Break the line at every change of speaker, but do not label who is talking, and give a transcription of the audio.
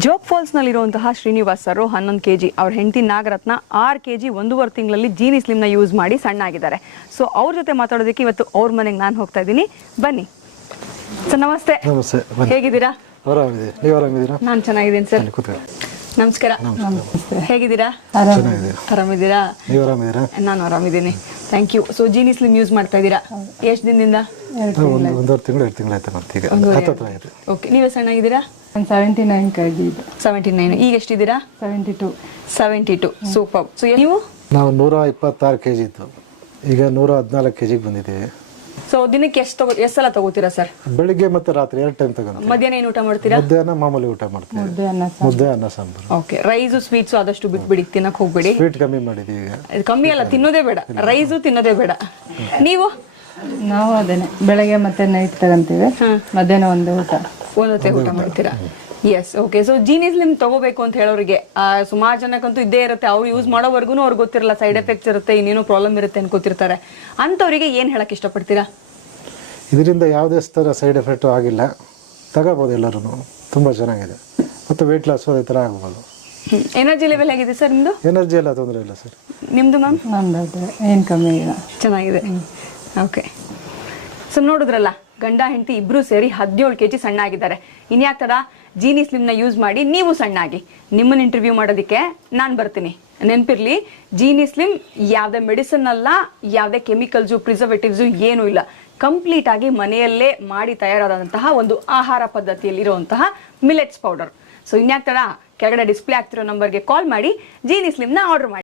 ಜೋಗ್ ಫಾಲ್ಸ್ನಲ್ಲಿರುವಂತಹ Srinivas sir 11 kg, ಅವ್ರ ಹೆಂಡತಿ ನಾಗರತ್ನ 6 kg 1.5 ತಿಂಗಳಲ್ಲಿ ಜೀನಿ ಸ್ಲಿಮ್ನ ಯೂಸ್ ಮಾಡಿ ಸಣ್ಣ ಆಗಿದ್ದಾರೆ. ಸೊ ಅವ್ರ ಜೊತೆ ಮಾತಾಡೋದಕ್ಕೆ ಇವತ್ತು ಅವ್ರ ಮನೆಗೆ ನಾನು ಹೋಗ್ತಾ ಇದ್ದೀನಿ. ಬನ್ನಿ ಸರ್. ನಮಸ್ತೆ.
ನಮಸ್ತೆ.
ಹೇಗಿದ್ದೀರಾ?
ಆರಾಮಿದೆ. ನೀವು ಆರಾಮಿದ್ದೀರಾ?
ನಾನು ಚೆನ್ನಾಗಿದ್ದೀನಿ ಸರ್. ನಮಸ್ಕಾರ. ಹೇಗಿದ್ದೀರಾ? ಆರಾಮಿದ್ದೀರಾ?
ನೀವು ಆರಾಮಿದ್ದೀರಾ?
ನಾನು ಆರಾಮಿದ್ದೀನಿ, thank you. So Jeeni slim use ಮಾಡ್ತಾ ಇದ್ದೀರಾ ಎಷ್ಟು ದಿನದಿಂದ?
ಒಂದೂವರೆ ತಿಂಗಳು 2 ತಿಂಗಳು ಆಯ್ತು ಮತ್ತೆ. ಈಗ ಹತ್ತಿರ ಆಯ್ತು.
ಓಕೆ. ನೀವೇ ಸಣ್ಣಾಗಿದ್ದೀರಾ?
79 kg.
79. ಈಗ ಎಷ್ಟಿದ್ದೀರಾ? 72. ಸೂಪರ್. ಸೊ ನೀವು?
ನಾವು 126 kg ಇತ್ತು, ಈಗ 114 kg ಬಂದಿದ್ದೀವಿ.
ಸೊ ದಿನಕ್ಕೆ ಎಷ್ಟು ಸಲ ತಗೋತೀರಾ ಸರ್?
ಬೆಳಿಗ್ಗೆ ಮತ್ತೆ ರಾತ್ರಿ 2 ಟೈಮ್ ತಗೊಂಡು.
ಮಧ್ಯಾಹ್ನ ಏನು ಊಟ ಮಾಡ್ತೀರಾ?
ಮಧ್ಯಾಹ್ನ ಮಾಮೂಲಿ ಊಟ ಮಾಡ್ತೀವಿ, ಮುದ್ದೆ ಅನ್ನ ಸಾಂಬಾರು.
ಓಕೆ. ರೈಸು ಸ್ವೀಟ್ಸು ಆದಷ್ಟು ಬಿಟ್ಬಿಡಿ, ತಿನ್ನಕ್ ಹೋಗ್ಬೇಡಿ.
ಸ್ವೀಟ್ ಕಮ್ಮಿ ಮಾಡಿದ್ದೀವಿ ಈಗ.
ಇದು ಕಮ್ಮಿ ಅಲ್ಲ, ತಿನ್ನೋದೇ ಬೇಡ, ರೈಸು ತಿನ್ನೋದೇ ಬೇಡ. ನೀವು?
ನಾವು ಅದೇನೆ, ಬೆಳಗ್ಗೆ ಮತ್ತೆ ನೈಟ್ ತಗೊಂತೀವಿ, ಮಧ್ಯಾಹ್ನ ಒಂದೇ ಊಟ
ಮಾಡ್ತೀರಾ? Yes. Okay. So Jeeni slim ತಗೋಬೇಕು ಅಂತ ಹೇಳೋರಿಗೆ ಸುಮಾರು ಜನಕ್ಕಂತೂ ಇದ್ದೇ ಇರುತ್ತೆ. ಅವ್ರು ಯೂಸ್ ಮಾಡೋವರೆಗೂ ಅವ್ರಿಗೆ ಗೊತ್ತಿರಲ್ಲ, ಸೈಡ್ ಎಫೆಕ್ಟ್ಸ್ ಇರುತ್ತೆ, ಇನ್ನೇನೋ ಪ್ರಾಬ್ಲಮ್ ಇರುತ್ತೆ ಅನ್ಕೋತಿರ್ತಾರೆ. ಅಂಥವ್ರಿಗೆ ಏನು ಹೇಳಕ್ ಇಷ್ಟಪಡ್ತೀರಾ?
ಇದರಿಂದ ಯಾವುದೇ ಥರ ಸೈಡ್ ಎಫೆಕ್ಟು ಆಗಿಲ್ಲ, ತಗೋಬೋದು ಎಲ್ಲರೂ. ತುಂಬ ಚೆನ್ನಾಗಿದೆ, ಮತ್ತು ವೆಯ್ಟ್ ಲಾಸ್ ಅದೇ ಥರ ಆಗ್ಬೋದು.
ಎನರ್ಜಿ ಲೆವೆಲ್ ಹೇಗಿದೆ ಸರ್ ನಿಮ್ಮದು?
ಎನರ್ಜಿ ಎಲ್ಲ ತೊಂದರೆ ಇಲ್ಲ ಸರ್.
ನಿಮ್ಮದು ಮ್ಯಾಮ್?
ನಮ್ದು ಏನು ಕಮ್ಮಿ ಇಲ್ಲ,
ಚೆನ್ನಾಗಿದೆ. ಓಕೆ. ಸೊ ನೋಡಿದ್ರಲ್ಲ, ಗಂಡ ಹೆಂಡತಿ ಇಬ್ರು ಸೇರಿ 17 kg ಸಣ್ಣ ಆಗಿದ್ದಾರೆ. ಇನ್ಯಾಕ್ ತಡ, ಜೀನಿ ಸ್ಲಿಮ್ನ ಯೂಸ್ ಮಾಡಿ ನೀವು ಸಣ್ಣಾಗಿ. ನಿಮ್ಮನ್ನ ಇಂಟರ್ವ್ಯೂ ಮಾಡೋದಕ್ಕೆ ನಾನು ಬರ್ತೀನಿ. ನೆನಪಿರ್ಲಿ, ಜೀನಿ ಸ್ಲಿಮ್ ಯಾವುದೇ ಮೆಡಿಸಿನ್ ಅಲ್ಲ, ಯಾವುದೇ ಕೆಮಿಕಲ್ಸು ಪ್ರಿಸರ್ವೇಟಿವ್ಸು ಏನೂ ಇಲ್ಲ. ಕಂಪ್ಲೀಟ್ ಆಗಿ ಮನೆಯಲ್ಲೇ ಮಾಡಿ ತಯಾರಾದಂತಹ ಒಂದು ಆಹಾರ ಪದ್ಧತಿಯಲ್ಲಿರುವಂತಹ ಮಿಲೆಟ್ಸ್ ಪೌಡರ್. ಸೊ ಇನ್ಯಾಕ್ ತಡ, ಕೆಳಗಡೆ ಡಿಸ್ಪ್ಲೇ ಆಗ್ತಿರೋ ನಂಬರ್ಗೆ ಕಾಲ್ ಮಾಡಿ ಜೀನಿ ಸ್ಲಿಮ್ನ ಆರ್ಡರ್ ಮಾಡಿ.